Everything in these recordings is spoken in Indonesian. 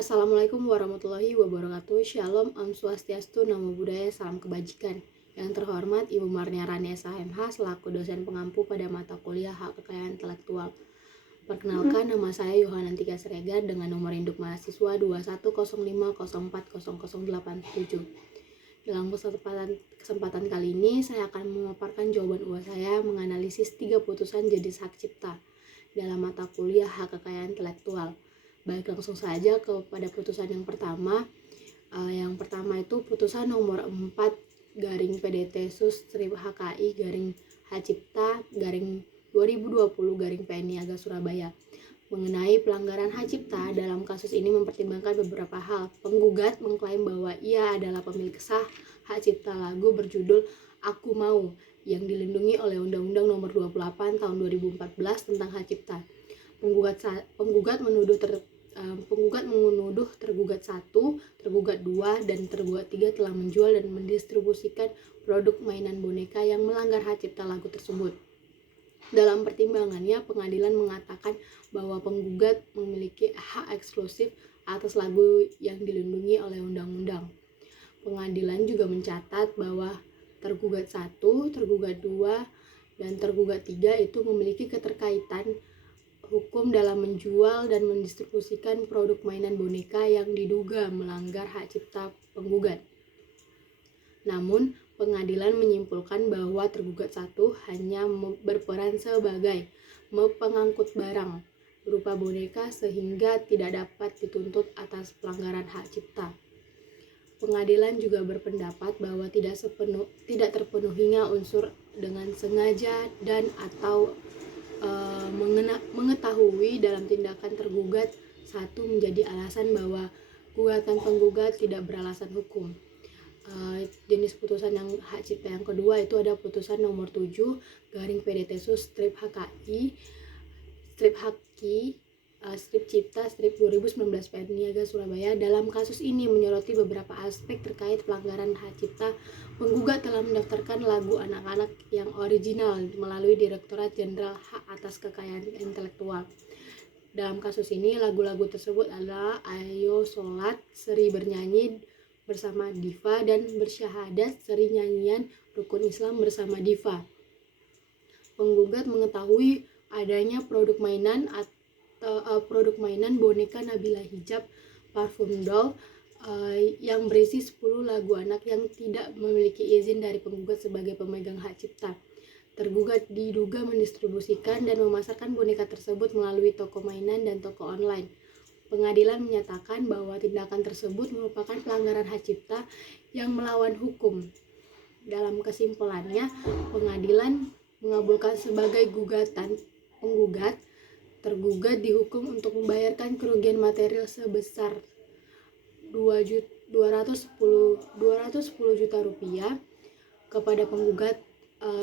Assalamualaikum warahmatullahi wabarakatuh. Shalom, Om Swastiastu, Namo Buddhaya, Salam Kebajikan. Yang terhormat Ibu Marniarani SHMH selaku dosen pengampu pada mata kuliah Hak Kekayaan Intelektual. Perkenalkan, nama saya Yohanantika Siregar dengan nomor induk mahasiswa 2105040087. Dalam kesempatan kali ini, saya akan memaparkan jawaban UAS saya menganalisis 3 putusan jenis hak cipta dalam mata kuliah Hak Kekayaan Intelektual. Baik, langsung saja kepada putusan yang pertama. Yang pertama itu putusan nomor 4 garing PDT Sus strip HKI garing Hcipta garing 2020 garing PNIaga Surabaya mengenai pelanggaran hak cipta. Dalam kasus ini mempertimbangkan beberapa hal. Penggugat mengklaim bahwa ia adalah pemilik sah hak cipta lagu berjudul Aku Mau yang dilindungi oleh Undang-Undang Nomor 28 Tahun 2014 tentang hak cipta. Penggugat menuduh tergugat 1, tergugat 2, dan tergugat 3 telah menjual dan mendistribusikan produk mainan boneka yang melanggar hak cipta lagu tersebut. Dalam pertimbangannya, pengadilan mengatakan bahwa penggugat memiliki hak eksklusif atas lagu yang dilindungi oleh undang-undang. Pengadilan juga mencatat bahwa tergugat 1, tergugat 2, dan tergugat 3 itu memiliki keterkaitan hukum dalam menjual dan mendistribusikan produk mainan boneka yang diduga melanggar hak cipta penggugat. Namun, pengadilan menyimpulkan bahwa tergugat 1 hanya berperan sebagai pengangkut barang berupa boneka sehingga tidak dapat dituntut atas pelanggaran hak cipta. Pengadilan juga berpendapat bahwa tidak terpenuhinya unsur dengan sengaja dan atau mengetahui dalam tindakan tergugat 1 menjadi alasan bahwa gugatan penggugat tidak beralasan hukum. Jenis putusan yang hak cipta yang kedua itu ada putusan nomor 7 garing PDT Sus strip HKI strip cipta strip 2019 PNIaga Surabaya. Dalam kasus ini menyoroti beberapa aspek terkait pelanggaran hak cipta. Penggugat telah mendaftarkan lagu anak-anak yang original melalui Direktorat Jenderal Hak Atas Kekayaan Intelektual. Dalam kasus ini lagu-lagu tersebut adalah Ayo Sholat, Seri Bernyanyi bersama Diva, dan Bersyahadat, Seri Nyanyian Rukun Islam bersama Diva. Penggugat mengetahui adanya produk mainan boneka Nabila Hijab parfum doll yang berisi 10 lagu anak yang tidak memiliki izin dari penggugat sebagai pemegang hak cipta. Tergugat diduga mendistribusikan dan memasarkan boneka tersebut melalui toko mainan dan toko online. Pengadilan menyatakan bahwa tindakan tersebut merupakan pelanggaran hak cipta yang melawan hukum. Dalam kesimpulannya, pengadilan mengabulkan sebagai gugatan penggugat. Tergugat dihukum untuk membayarkan kerugian material sebesar 210 juta rupiah kepada penggugat.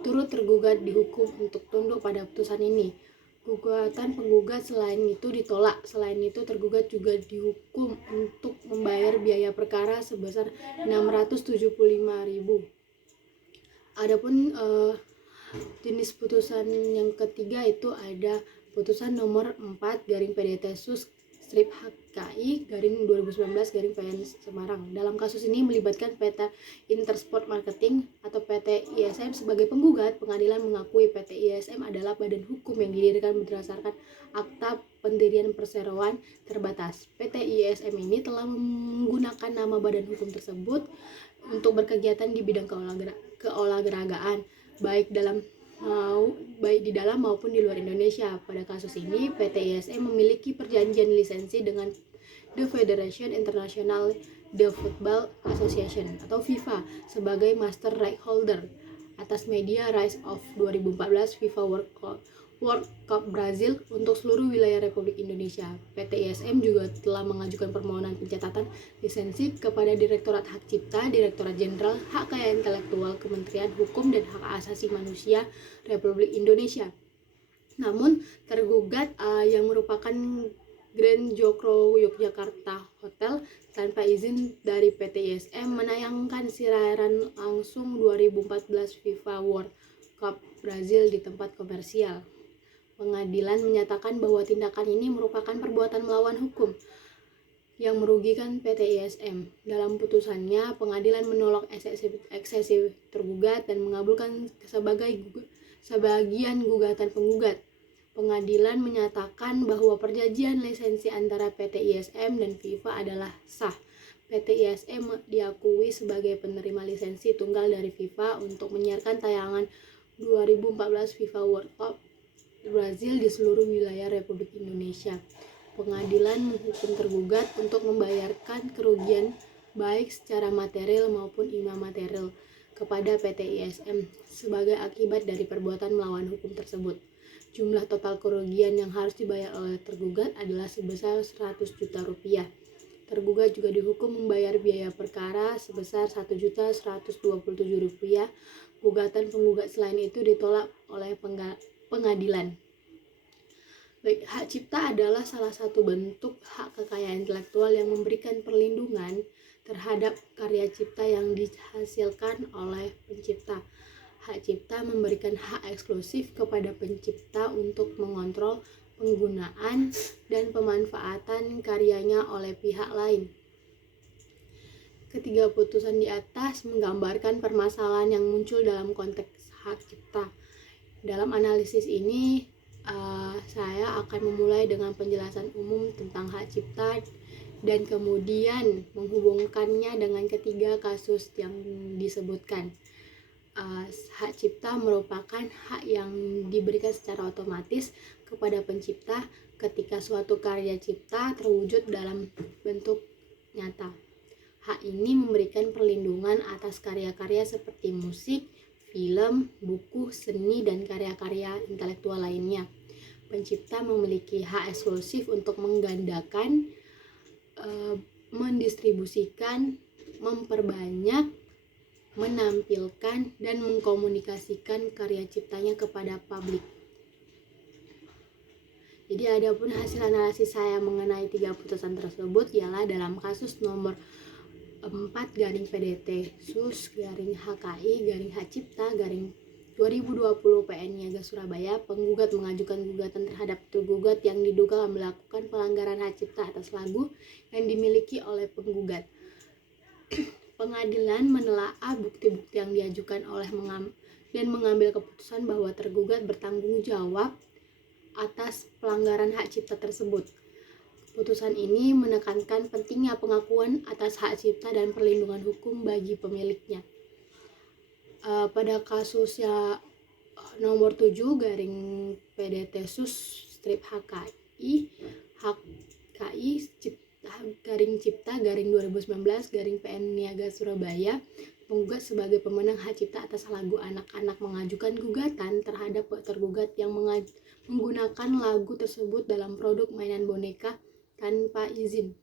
Turut tergugat dihukum untuk tunduk pada putusan ini. Gugatan penggugat selain itu ditolak. Selain itu, tergugat juga dihukum untuk membayar biaya perkara sebesar 675.000. Adapun jenis putusan yang ketiga itu ada putusan nomor 4 garing PDT Sus strip HKI garing 2019 garing PN Semarang. Dalam kasus ini melibatkan PT Intersport Marketing atau PT ISM sebagai penggugat. Pengadilan mengakui PT ISM adalah badan hukum yang didirikan berdasarkan Akta Pendirian Perseroan Terbatas. PT ISM ini telah menggunakan nama badan hukum tersebut untuk berkegiatan di bidang keolahragaan, baik di dalam maupun di luar Indonesia. Pada kasus ini, PT ISM memiliki perjanjian lisensi dengan The Federation International de Football Association atau FIFA sebagai master right holder atas media rights of 2014 FIFA World Cup Brazil untuk seluruh wilayah Republik Indonesia. PT ISM juga telah mengajukan permohonan pencatatan lisensi kepada Direktorat Hak Cipta, Direktorat Jenderal Hak Kekayaan Intelektual, Kementerian Hukum dan Hak Asasi Manusia Republik Indonesia. Namun, tergugat yang merupakan Grand Jokro Yogyakarta Hotel tanpa izin dari PT ISM menayangkan siaran langsung 2014 FIFA World Cup Brazil di tempat komersial. Pengadilan menyatakan bahwa tindakan ini merupakan perbuatan melawan hukum yang merugikan PT ISM. Dalam putusannya, pengadilan menolak eksesif tergugat dan mengabulkan sebagian gugatan penggugat. Pengadilan menyatakan bahwa perjanjian lisensi antara PT ISM dan FIFA adalah sah. PT ISM diakui sebagai penerima lisensi tunggal dari FIFA untuk menyiarkan tayangan 2014 FIFA World Cup Brazil di seluruh wilayah Republik Indonesia. Pengadilan menghukum tergugat untuk membayarkan kerugian baik secara material maupun imaterial kepada PT ISM sebagai akibat dari perbuatan melawan hukum tersebut. Jumlah total kerugian yang harus dibayar oleh tergugat adalah sebesar 100 juta rupiah. Tergugat juga dihukum membayar biaya perkara sebesar 1.127.000 rupiah. Gugatan penggugat selain itu ditolak oleh pengadilan. Baik, hak cipta adalah salah satu bentuk hak kekayaan intelektual yang memberikan perlindungan terhadap karya cipta yang dihasilkan oleh pencipta. Hak cipta memberikan hak eksklusif kepada pencipta untuk mengontrol penggunaan dan pemanfaatan karyanya oleh pihak lain. Ketiga putusan di atas menggambarkan permasalahan yang muncul dalam konteks hak cipta. Dalam analisis ini, saya akan memulai dengan penjelasan umum tentang hak cipta dan kemudian menghubungkannya dengan ketiga kasus yang disebutkan. Hak cipta merupakan hak yang diberikan secara otomatis kepada pencipta ketika suatu karya cipta terwujud dalam bentuk nyata. Hak ini memberikan perlindungan atas karya-karya seperti musik, film, buku, seni, dan karya-karya intelektual lainnya. Pencipta memiliki hak eksklusif untuk menggandakan, mendistribusikan, memperbanyak, menampilkan, dan mengkomunikasikan karya ciptanya kepada publik. Jadi adapun hasil analisis saya mengenai tiga putusan tersebut ialah dalam kasus nomor 4 garing PDT SUS garing HKI garing hak cipta garing 2020 PN Niaga Surabaya, penggugat mengajukan gugatan terhadap tergugat yang diduga melakukan pelanggaran hak cipta atas lagu yang dimiliki oleh penggugat. Pengadilan menelaah bukti-bukti yang diajukan oleh dan mengambil keputusan bahwa tergugat bertanggung jawab atas pelanggaran hak cipta tersebut. Putusan ini menekankan pentingnya pengakuan atas hak cipta dan perlindungan hukum bagi pemiliknya. Pada kasusnya nomor 7 garing PDT SUS strip HKI garing cipta garing 2019 garing PN Niaga Surabaya, penggugat sebagai pemenang hak cipta atas lagu anak-anak mengajukan gugatan terhadap tergugat yang menggunakan lagu tersebut dalam produk mainan boneka tanpa izin.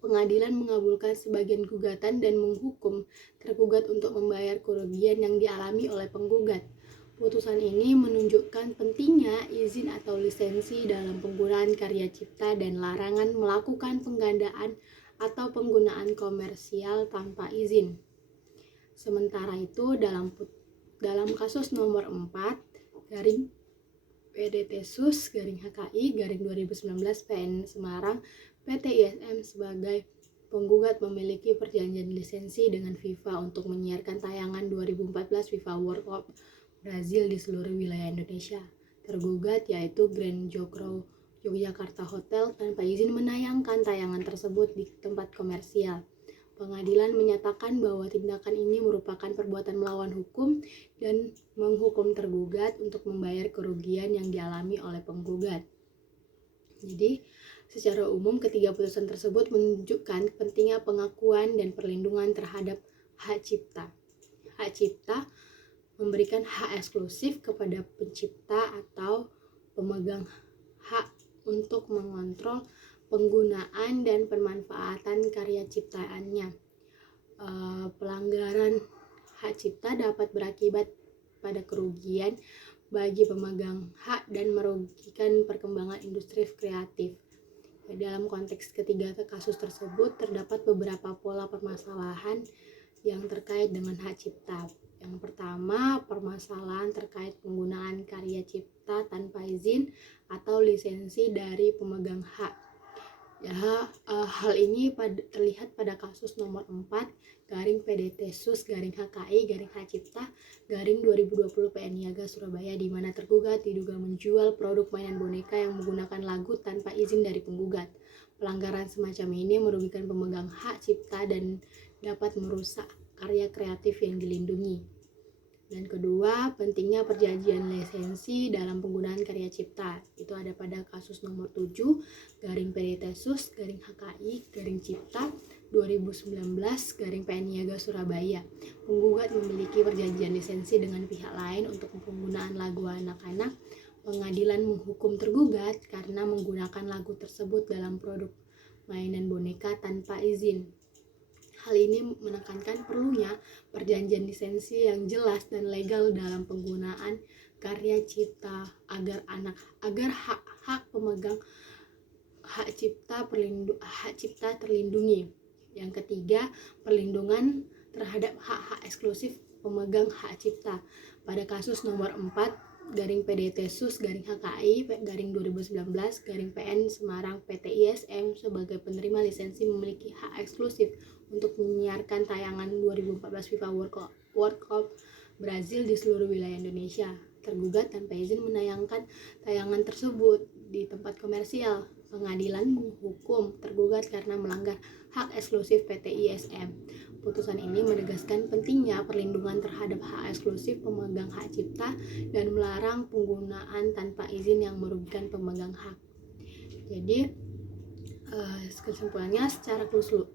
Pengadilan mengabulkan sebagian gugatan dan menghukum tergugat untuk membayar kerugian yang dialami oleh penggugat. Putusan ini menunjukkan pentingnya izin atau lisensi dalam penggunaan karya cipta dan larangan melakukan penggandaan atau penggunaan komersial tanpa izin. Sementara itu dalam kasus nomor 4 garing PDT SUS garing HKI garing 2019 PN Semarang, PT ISM sebagai penggugat memiliki perjanjian lisensi dengan FIFA untuk menyiarkan tayangan 2014 FIFA World Cup Brazil di seluruh wilayah Indonesia. Tergugat yaitu Grand Jokro Yogyakarta Hotel tanpa izin menayangkan tayangan tersebut di tempat komersial. Pengadilan menyatakan bahwa tindakan ini merupakan perbuatan melawan hukum dan menghukum tergugat untuk membayar kerugian yang dialami oleh penggugat. Jadi, secara umum ketiga putusan tersebut menunjukkan pentingnya pengakuan dan perlindungan terhadap hak cipta. Hak cipta memberikan hak eksklusif kepada pencipta atau pemegang hak untuk mengontrol penggunaan dan pemanfaatan karya ciptaannya. Pelanggaran hak cipta dapat berakibat pada kerugian bagi pemegang hak dan merugikan perkembangan industri kreatif. Dalam konteks ketiga kasus tersebut terdapat beberapa pola permasalahan yang terkait dengan hak cipta. Yang pertama, permasalahan terkait penggunaan karya cipta tanpa izin atau lisensi dari pemegang hak. Ya, hal ini terlihat pada kasus nomor 4 garing PDT Sus garing HKI garing Hak Cipta garing 2020 PN Niaga Surabaya, di mana tergugat diduga menjual produk mainan boneka yang menggunakan lagu tanpa izin dari penggugat. Pelanggaran semacam ini merugikan pemegang hak cipta dan dapat merusak karya kreatif yang dilindungi. Dan kedua, pentingnya perjanjian lisensi dalam penggunaan karya cipta. Itu ada pada kasus nomor 7 garing PDT Sus garing HKI garing Cipta 2019 garing PN Niaga Surabaya. Penggugat memiliki perjanjian lisensi dengan pihak lain untuk penggunaan lagu anak-anak. Pengadilan menghukum tergugat karena menggunakan lagu tersebut dalam produk mainan boneka tanpa izin. Hal ini menekankan perlunya perjanjian lisensi yang jelas dan legal dalam penggunaan karya cipta agar hak pemegang hak cipta terlindungi. Yang ketiga, perlindungan terhadap hak-hak eksklusif pemegang hak cipta. Pada kasus nomor 4 garing PDT Sus garing HKI garing 2019 garing PN Semarang PT ISM sebagai penerima lisensi memiliki hak eksklusif untuk menyiarkan tayangan 2014 FIFA World Cup Brazil di seluruh wilayah Indonesia. Tergugat tanpa izin menayangkan tayangan tersebut di tempat komersial. Pengadilan menghukum tergugat karena melanggar hak eksklusif PT ISM. Putusan ini menegaskan pentingnya perlindungan terhadap hak eksklusif pemegang hak cipta dan melarang penggunaan tanpa izin yang merugikan pemegang hak. Jadi, kesimpulannya secara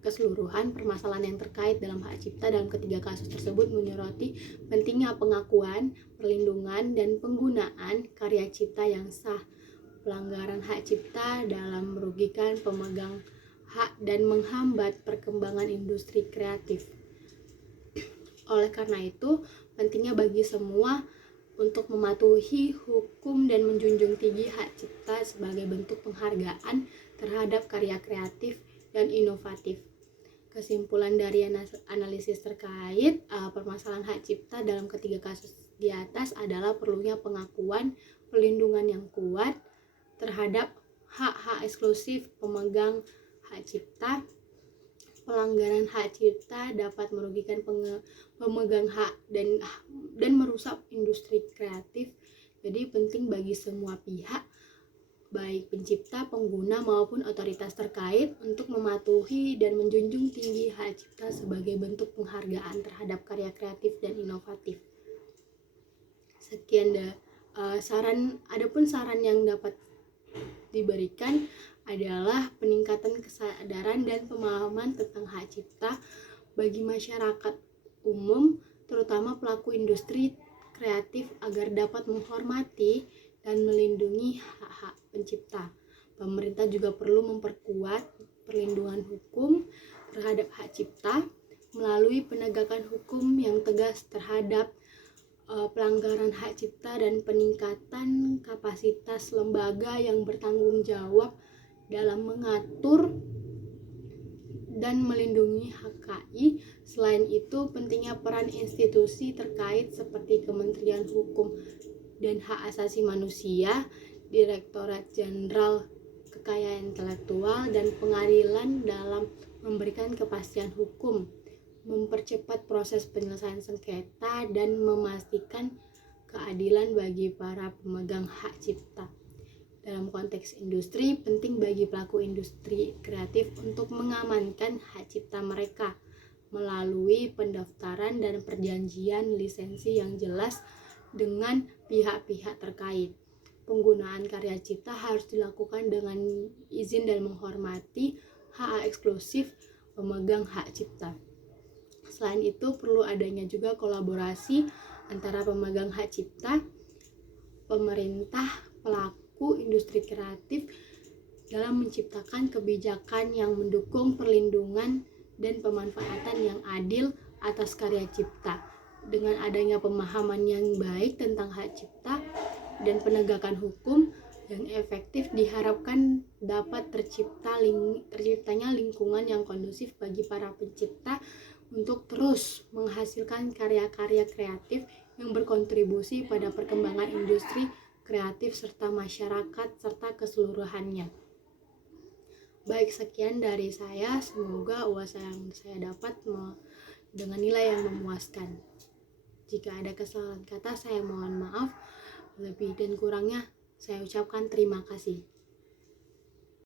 keseluruhan permasalahan yang terkait dalam hak cipta dalam ketiga kasus tersebut menyoroti pentingnya pengakuan, perlindungan, dan penggunaan karya cipta yang sah. Pelanggaran hak cipta dalam merugikan pemegang hak dan menghambat perkembangan industri kreatif. Oleh karena itu, pentingnya bagi semua untuk mematuhi hukum dan menjunjung tinggi hak cipta sebagai bentuk penghargaan terhadap karya kreatif dan inovatif. Kesimpulan dari analisis terkait permasalahan hak cipta dalam ketiga kasus di atas adalah perlunya pengakuan, perlindungan yang kuat terhadap hak-hak eksklusif pemegang hak cipta. Pelanggaran hak cipta dapat merugikan pemegang hak dan merusak industri kreatif. Jadi penting bagi semua pihak, baik pencipta, pengguna maupun otoritas terkait, untuk mematuhi dan menjunjung tinggi hak cipta sebagai bentuk penghargaan terhadap karya kreatif dan inovatif. Sekian adapun saran yang dapat diberikan adalah peningkatan kesadaran dan pemahaman tentang hak cipta bagi masyarakat umum, terutama pelaku industri kreatif, agar dapat menghormati dan melindungi hak-hak pencipta. Pemerintah juga perlu memperkuat perlindungan hukum terhadap hak cipta melalui penegakan hukum yang tegas terhadap pelanggaran hak cipta dan peningkatan kapasitas lembaga yang bertanggung jawab dalam mengatur dan melindungi HKI. Selain itu, pentingnya peran institusi terkait seperti Kementerian Hukum dan Hak Asasi Manusia, Direktorat Jenderal Kekayaan Intelektual, dan pengadilan dalam memberikan kepastian hukum, mempercepat proses penyelesaian sengketa, dan memastikan keadilan bagi para pemegang hak cipta. Dalam konteks industri, penting bagi pelaku industri kreatif untuk mengamankan hak cipta mereka melalui pendaftaran dan perjanjian lisensi yang jelas dengan pihak-pihak terkait. Penggunaan karya cipta harus dilakukan dengan izin dan menghormati hak eksklusif pemegang hak cipta. Selain itu, perlu adanya juga kolaborasi antara pemegang hak cipta, pemerintah, pelaku industri kreatif dalam menciptakan kebijakan yang mendukung perlindungan dan pemanfaatan yang adil atas karya cipta. Dengan adanya pemahaman yang baik tentang hak cipta dan penegakan hukum yang efektif, diharapkan dapat terciptanya lingkungan yang kondusif bagi para pencipta untuk terus menghasilkan karya-karya kreatif yang berkontribusi pada perkembangan industri kreatif serta masyarakat serta keseluruhannya. Baik, sekian dari saya. Semoga UAS yang saya dapat dengan nilai yang memuaskan. Jika ada kesalahan kata, saya mohon maaf. Lebih dan kurangnya saya ucapkan terima kasih.